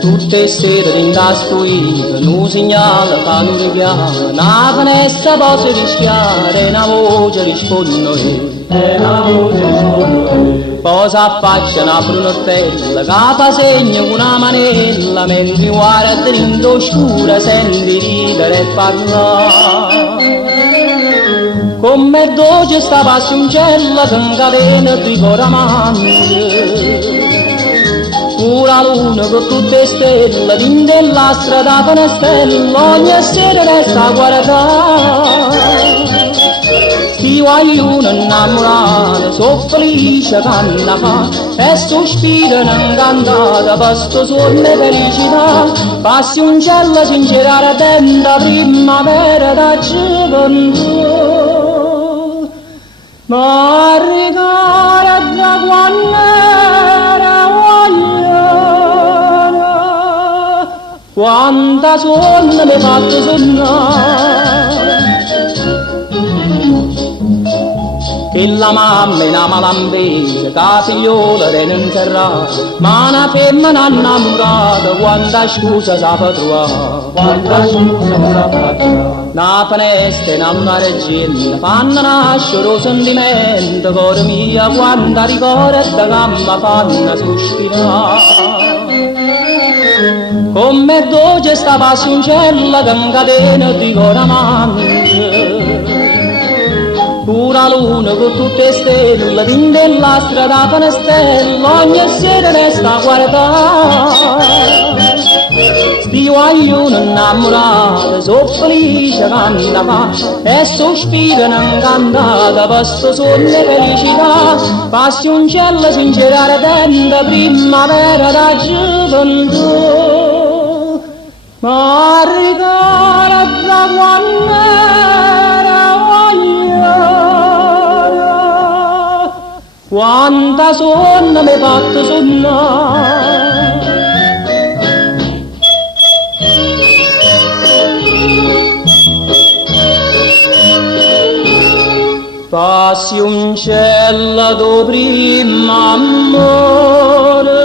Tutte sere ringastuita, nu segnala fa lo richiama, una finestra posso rischiare, una voce risponde, poi s'affaccia una brunottella, che fa segno con una manella, mentre guarda dentro oscura, senti ridere e parlare. Come dolce sta passioncella che incatena di coramante. Pura luna con tutte stelle, dentro la strada finestrella, ogni sera resta a guardare. Sti guaglione innamorati, so felice che ne fa, e sospirano incantata per sto sonno e felicità. Passioncella sincera ardente, primavera da gioventù, ma ricorda quando quanta sonno mi fatto sonnare, che la mamma è una malambese, che la figliola viene interrata, ma una femmina innamorata, quanta scusa sa trovare, quanta scusa sa trovare. Una finestra in una regina, fanno nascere un sentimento, cuore mia, quanta ricorda che mi fanno sospirare. Come dolce sta passioncella che incatena di coramante. Pura luna con tutte stelle, dentro la strada finestrella, ogni sera resta a guardare. Sti guaglione innamorati, so felice che ne fa, e sospirano incantata per sto sonno e felicità. Passioncella sincera ardente, primavera da gioventù, ma ricorda quando era vogliata, quanta sonno mi hai fatto sonnare. Passioncella do primo amore,